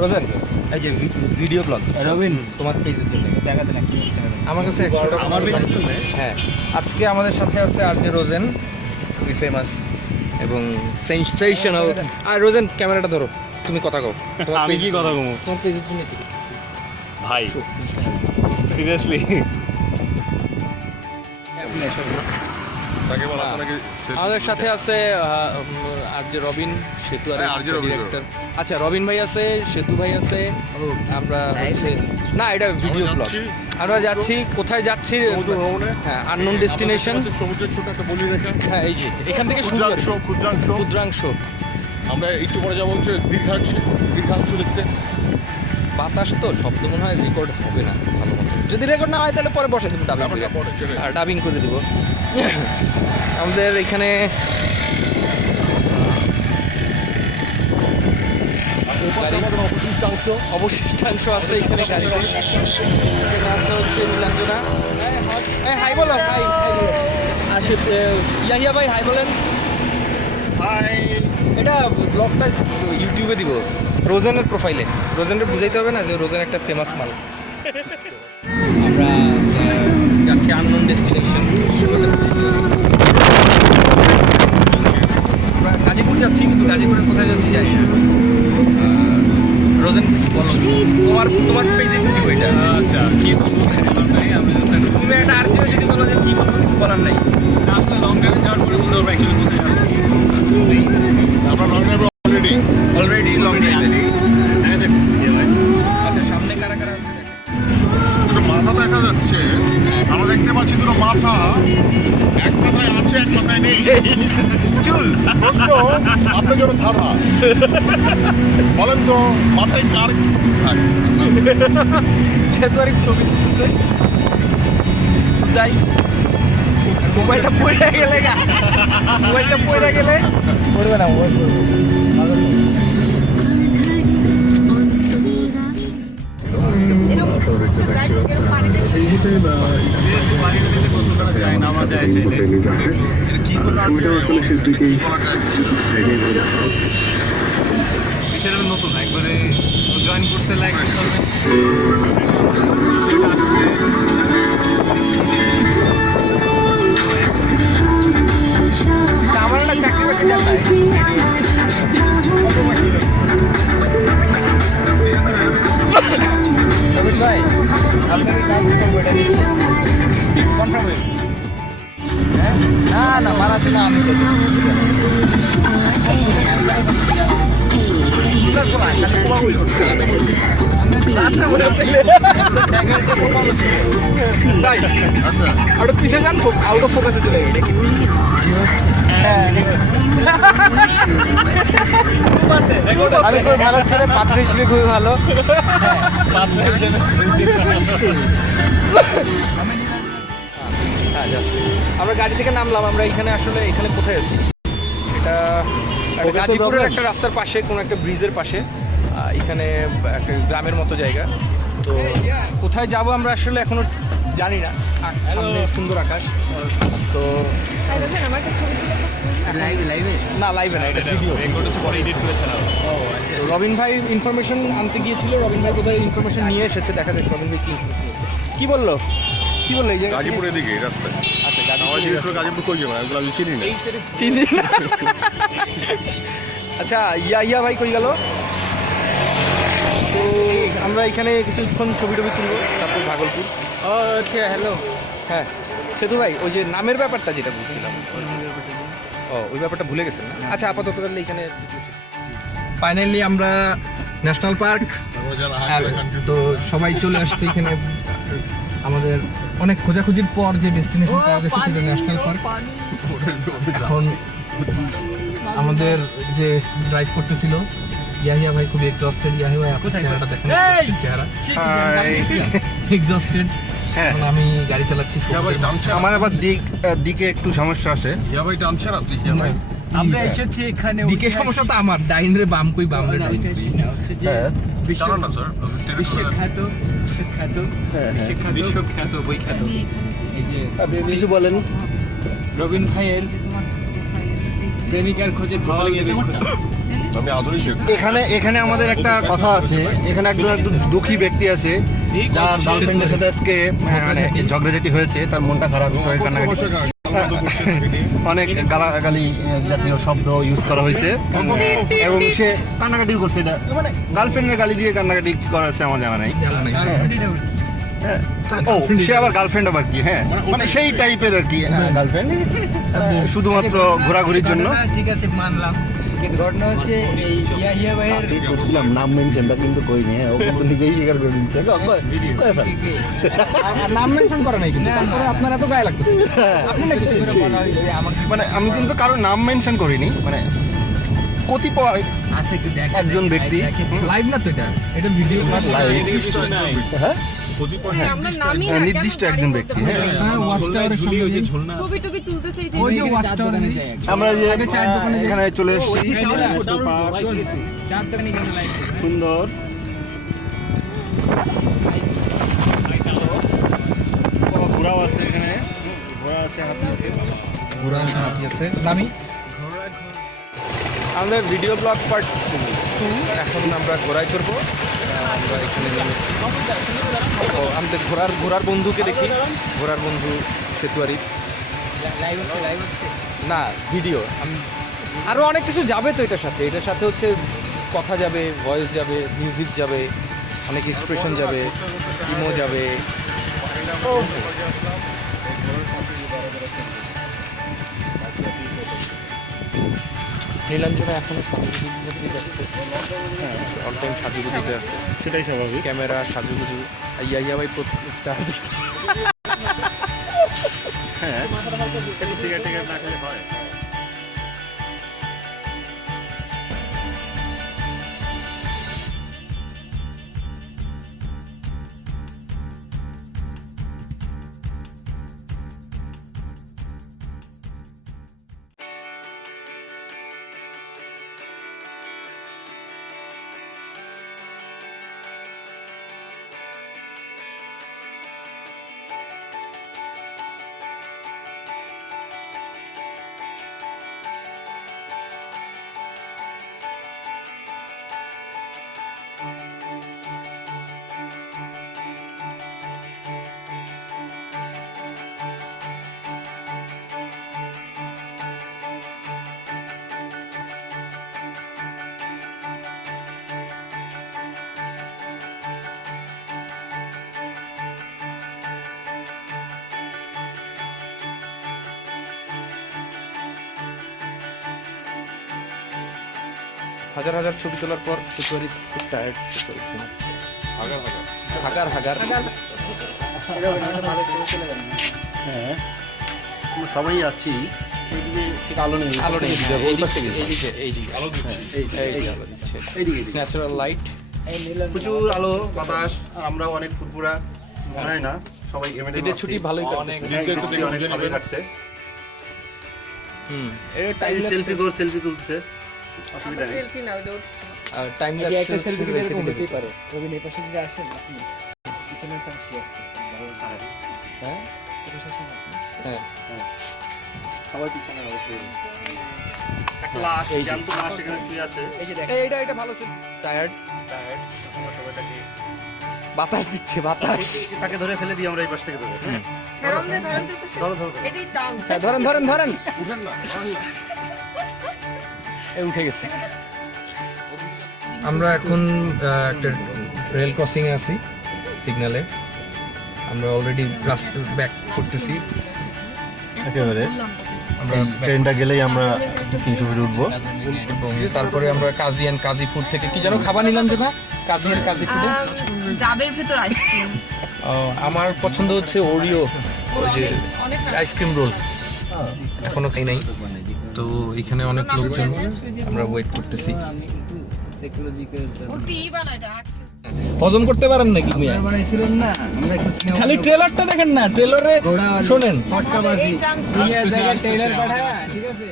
Rosen, এই যে video blog Robin, তোমার পেজের জন্য টাকা দেন একটু। আমার কাছে 100 টাকা। আমার পেজের জন্য? হ্যাঁ, আজকে আমাদের সাথে আছে আর যে রোজেন, খুবই ফেমাস এবং সেনসেশনাল। আর রোজেন, ক্যামেরাটা ধরো, তুমি কথা কও। তোমার আমি কি কথা কমু তোমার পেজের জন্য কি করতেছি ভাই? সিরিয়াসলি আমাদের সাথে আছে আর যে রবিন, সেতু আর আর যে রবিন ডিরেক্টর। আচ্ছা, রবিন ভাই আছে, সেতু ভাই আছে, আমরা হচ্ছে না, এটা ভিডিও ব্লগ। আমরা যাচ্ছি, কোথায় যাচ্ছি? হ্যাঁ, আননোন ডেস্টিনেশন। সমুদ্রের ছোট একটা বলি রেখা, হ্যাঁ, এই যে এখান থেকে শুরু করি। ক্ষুদ্রাংশ। আমরা একটু পরে যাবো হচ্ছে দীর্ঘাংশ দেখতে। বাতাস তো, শব্দ মনে হয় রেকর্ড হবে না ভালো মতো। যদি রেকর্ড না হয় তাহলে পরে বসে দেবো ডাবিং করে। আর ডাবিং করে দেবো। আমাদের এখানে অবশিষ্টাংশ আছে এখানে গাড়ি। রাস্তা হচ্ছে নীলাঞ্জনা। হাই বলো, হাই বলো। আর সে ইয়াহিয়া ভাই হাই বলেন। হাই। এটা ব্লগটা ইউটিউবে দিব, রোজেনের প্রোফাইলে। রোজেনকে বুঝাইতে হবে না যে রোজেন একটা ফেমাস মাল। আমরা যাচ্ছি আননোন ডেস্টিনেশন। আমরা গাজীপুর যাচ্ছি, কিন্তু গাজীপুরে কোথায় যাচ্ছি জানি না। রোজেন কিছু বলো, তোমার পেজে তো দিব এটা। আচ্ছা, কি বলবো? তুমি একটা আর্জিও যদি বলো যে কি বলতো, কিছু বলার নাই। আসলে লং ড্রাইভে যাওয়ার পরে বলতে পারবো অ্যাকচুয়ালি কোথায় যাচ্ছি। আমরা লং ড্রাইভে অলরেডি লং ড্রাইভ আছি। হ্যাঁ দেখুন ভাই, আচ্ছা, সামনে কারা কারা আছে? দুটো মাথা দেখা যাচ্ছে। আমরা দেখতে পাচ্ছি দুটো মাথা, এক মাথায় আছে এক মাথায় নেই। চুল প্রশ্ন আপনার জন্য ধারা, বলেন তো মাথায় কার কি থাকে? সে তো আর ছবি তুলতেছে। তাই মোবাইলটা পড়ে গেলে পড়বে না। নামা যায় চাইলে বিষয়টা নতুন, একবারে জয়েন করছে লাইক আমার একটা চাকরি বাকরি জানতাম। রবিন ভাই, আপনার কাজ করবো এটা কনফার্ম হয়েছে? না মারাচ্ছি না আমি। পিছিয়ে যান, আউট অফ ফোকাসে চলে গেছে। আমি খুবই ভালো ছেলে, পাত্র হিসেবে খুবই ভালো। পাত্র হিসেবে হ্যাঁ, যাচ্ছি। আমরা গাড়ি থেকে নামলাম। আমরা এখানে আসলে এখানে কোথায় আছি? এটা গাজীপুরের একটা রাস্তার পাশে, কোনো একটা ব্রিজের পাশে। এখানে একটা গ্রামের মতো জায়গা। তো কোথায় যাব আমরা আসলে এখনো জানি না। সামনে সুন্দর আকাশ। তো না, লাইভে না, এটা ভিডিও। পরে এডিট করে ছাড়া হবে। রবিন ভাই ইনফরমেশন আনতে গিয়েছিল। রবিন ভাই কোথায় ইনফরমেশন নিয়ে এসেছে, দেখা যাক রবিন ভাই কি বললো এই জায়গা? গাজীপুরের দিকে এই রাস্তায়। আচ্ছা, আমার জিজ্ঞেস করে গাজীপুর কই যাবো, এগুলো আমি চিনি না। চিনি না। আচ্ছা, ইয়া ভাই কই গেল? তো আমরা এখানে কিছুক্ষণ ছবি টবি তুলবো, তারপর ভাগলপুর। ও আচ্ছা, হ্যালো। হ্যাঁ, সেতু ভাই, ওই যে নামের ব্যাপারটা যেটা বলছিলাম, ওই ব্যাপারটা ভুলে গেছেন না? আচ্ছা, আপাতত তাহলে এখানে ফাইনালি আমরা ন্যাশনাল পার্ক। তো সবাই চলে আসছে এখানে। আমাদের অনেক খোঁজাখুঁজির পর যে ডেস্টিনেশন পাওয়া গেছে সেটা ন্যাশনাল পার্ক। এখন আমাদের যে ড্রাইভ করতেছিল ইয়াহিয়া ভাই খুবই এক্সস্টেড। ইয়াহিয়া ভাই, আপনার চেহারাটা দেখেন, চেহারা এক্সস্টেড। আমি গাড়ি চালাচ্ছি। আমার আবার দিকে একটু সমস্যা আছে। ভাই টানছে না তুই? আমরা এসেছি এখানে, দিকে সমস্যা তো আমার, ডাইন রে বাম কই, বাম রে ডাইন। বিশ্বখ্যাত বইখ্যাত কিছু বলেন। রবিন ভাইয়ের প্রেমিকার খোঁজে ভালো গেছে। আমি আদরেই দেখবো। এখানে আমাদের একটা কথা আছে, এখানে একজন দুঃখী ব্যক্তি আছে যার গার্লফ্রেন্ডের সাথে আজকে মানে ঝগড়াঝাটি হয়েছে, তার মনটা খারাপ হয়ে কান্নাকাটি, অনেক গালাগালি জাতীয় শব্দ ইউজ করা হয়েছে এবং সে কান্নাকাটিও করছে। এটা মানে গার্লফ্রেন্ডের গালি দিয়ে কান্নাকাটি কি করা আছে আমার জানা নাই। হ্যাঁ, ও সে আবার গার্লফ্রেন্ড আবার কি, হ্যাঁ মানে সেই টাইপের আর কি গার্লফ্রেন্ড, শুধুমাত্র ঘোরাঘুরির জন্য। ঠিক আছে, মানলাম, কিন্তু ঘটনা হচ্ছে এই ইয়া ভাইয়ের করছিলাম নাম মেনশনটা কিন্তু কইনি, হ্যাঁ ও কিন্তু নিজেই স্বীকার করে নিচ্ছে। নাম মেনশন করা নাই কিন্তু তারপরে আপনারা তো গায়ে লাগতেছে আপনি না কিছু বলা হয়েছে আমাকে মানে আমি কিন্তু কারো নাম মেনশন করিনি, মানে কতিপয় আছে একটু দেখ একজন ব্যক্তি, লাইভ না তো এটা ভিডিও হ্যাঁ কতিপয় আমরা নামই হ্যাঁ, না, নির্দিষ্ট কেমন একজন গাড়ি ব্যক্তি, করতে হ্যাঁ হ্যাঁ ওয়াচ টাওয়ারের সামনে যে ছবি টবি তুলতে চাই যে ওই যে ওয়াচ টাওয়ারে আমরা যে আগে চায়ের দোকানে এখানে চলে এসেছি, চার দোকানে গেলে লাইভ সুন্দর কোনো ঘোড়াও আছে এখানে, ঘোড়া আছে হাতি আছে। পুরা হাতি আছে দামি আমাদের ভিডিও ব্লগ পার্ট 2 এখন আমরা ঘোড়ায় চড়বো। আমরা এখানে নেমেছি। ও আমাদের ঘোড়ার বন্ধুকে দেখি, ঘোড়ার বন্ধু সেতুয়ারি লাইভ হচ্ছে না ভিডিও। আরও অনেক কিছু যাবে তো এটার সাথে হচ্ছে কথা যাবে, ভয়েস যাবে, মিউজিক যাবে, অনেক এক্সপ্রেশন যাবে, ইমো যাবে। নীলাঞ্জনা এখনো সাজুগুজুতে যাচ্ছে, অল টাইম সাজুগুজুতে আছে, সেটাই স্বাভাবিক। ক্যামেরা সাজুগুজু। ইয়া ভাই প্রত্যেকটা হ্যাঁ একটু সিগারেট টিগারেট না খেলে হয়। হাজার হাজার ছবি তোলার পর সেতুয়ারি খুব টায়ার্ড, হাগার হ্যাঁ আমরা সবাই আছি, এইদিকে ঠিক আলো নেই, আলো নেই, ওই পাশে গেলে। এইদিকে আলো দিচ্ছি। এই আলো দিচ্ছে, এইদিকে ন্যাচারাল লাইট। প্রচুর আলো বাতাস, আর আমরাও অনেক ফুরফুরা, মনে হয় না সবাই ঘেমে ঈদের ছুটি ভালোই কাটছে। অনেক ভালো কাটছে। হুম এর টাইম সেলফি তুলছে, অসুবিধা নেই। সেলফি নাও দৌড় টাইম একটা সেলফি ল্যাপস এরকম হতেই পারে। রবিন এই পাশে যদি আসেন আপনি কিচেনের সামনে আছে হ্যাঁ এই পাশে আসেন আপনি হ্যাঁ সবাই পিছনে অবশ্যই একটা লাশ, জ্যান্ত লাশ এখানে শুয়ে আছে। এই যে দেখেন এটা ভালো টায়ার্ড আমরা সবাই তাকে বাতাস দিচ্ছে, বাতাস। তাকে ধরে ফেলে দিই আমরা এই পাশ থেকে ধরে। হ্যাঁ ধরুন না ধরুন তো পাশে ধরো ধরো। এটাই চান্স হ্যাঁ ধরেন এই উঠে গেছে। আমরা এখন একটা রেল ক্রসিং এ আছি, সিগন্যালে। আমরা অলরেডি রাস্তা ব্যাক করতেছি। একেবারে আমরা ট্রেনটা গেলেই আমরা 300 ফিট উঠবো। এবং তারপরে আমরা কাজী অ্যান্ড কাজী ফুড থেকে কি যেন খাবার নিলাম যে না, কাজী অ্যান্ড কাজী ফুডে ডাবের ভেতর আইসক্রিম আমার পছন্দ হচ্ছে ওরিও, ওই যে অনেক আইসক্রিম রোল, এখনো খাই নাই। তো এখানে অনেক লোকজন, আমরা ওয়েট করতেছি। ও টি বানাইটা হজম করতে পারেন নাকি মিয়া? বানাইছিলেন না আমরা একটা সিনেমা খালি ট্রেলারটা দেখেন না, ট্রেলারে শোনেন। এই চান্স ট্রেলার পাঠায় ঠিক আছে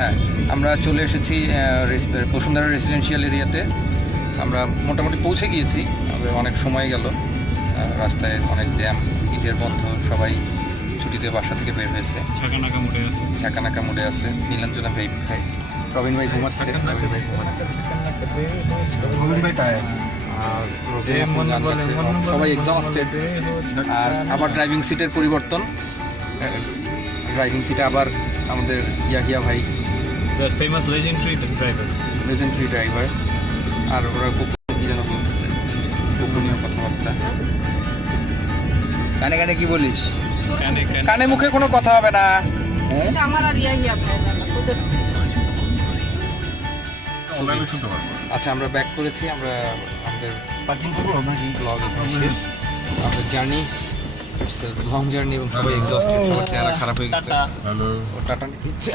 হ্যাঁ আমরা চলে এসেছি বসুন্ধরা রেসিডেন্সিয়াল এরিয়াতে। আমরা মোটামুটি পৌঁছে গিয়েছি, আমাদের অনেক সময় গেল, রাস্তায় অনেক জ্যাম, ঈদের বন্ধ, সবাই ছুটিতে বাসা থেকে বের হয়েছে, ঝাঁকানাকা মুডে আছে, নীলাঞ্জনা ভেইপ খায়। রবিন ভাই ঘুমাচ্ছে। রবিন ভাই টায়ার। আর রোজে এখন গান গাচ্ছে। সবাই এক্সস্টেড। আর আবার ড্রাইভিং সিটের পরিবর্তন, ড্রাইভিং সিটে আবার আমাদের ইয়াহিয়া ভাই, The famous legendary driver. Legendary driver. আর ওরা কি যেন বলতেছে, গোপনীয় কথাবার্তা। কানে কানে কি বলিস? কানে মুখে কোনো কথা হবে না। এটা আমার আর ইয়া ভাই তোদের অনলাইনে শুনতে পারবো। আচ্ছা, আমরা ব্যাক করেছি। আমরা আমাদের পার্কিং করবো নাকি? ব্লগ এখানে শেষ। আমাদের journey, it's a long journey এবং সবাই এক্সস্টেড, সবার চেহারা খারাপ হয়ে গেছে। হ্যালো। ও টাটা দিচ্ছে।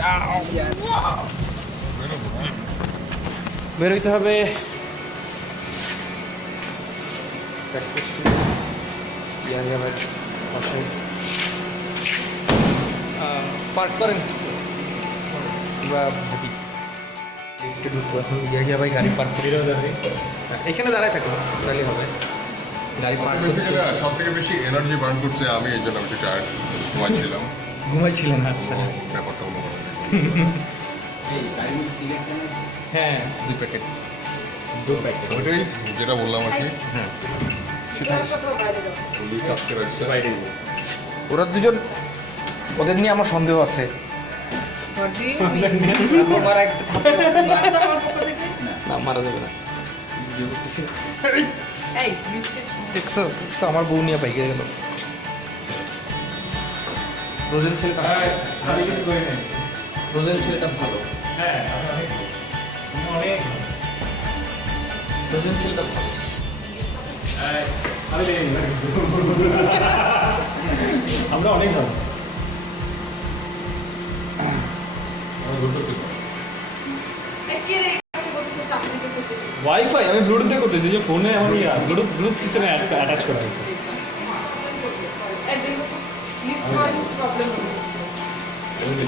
বেরোইতে হবে। ব্যাক করছি। ইয়াহিয়া ভাই পাশে পার্ক করেন। আমরা ভাবি লিফটে ঢুকবো এখন। ইয়াহিয়া ভাই গাড়ি পার্ক করে এখানে দাঁড়ায় থাকবো, তাহলে হবে। গাড়ি পার্ক করছে। সব থেকে বেশি এনার্জি বার্ন করছে আমি, এই জন্য আমি টায়ার্ড ঘুমাচ্ছিলাম। ঘুমাইছিলেন? আচ্ছা, ব্যাপারটা অন্য। হ্যাঁ 2 প্যাকেট। ওইটাই যেটা বললাম আর কি, হ্যাঁ, ওই কাজকে রাখছে। ওরা দুজন, ওদের নিয়ে আমার সন্দেহ আছে। আমার একটা না, মারা যাবে না। ভিডিও করতেছি। দেখছো দেখছো, আমার বউ নিয়ে বাইকে গেল। রোজেন ছেলেটা, রোজেন ছেলেটা ভালো। রোজেন ছেলেটা ভালো। আমরা অনেক ভালো। ওয়াইফাই আমি ব্লুটুথ দিয়ে করতেছি, যে ফোনে আমার ব্লুটুথ সিস্টেমে অ্যাটাচ করা হয়েছে। প্রবলেম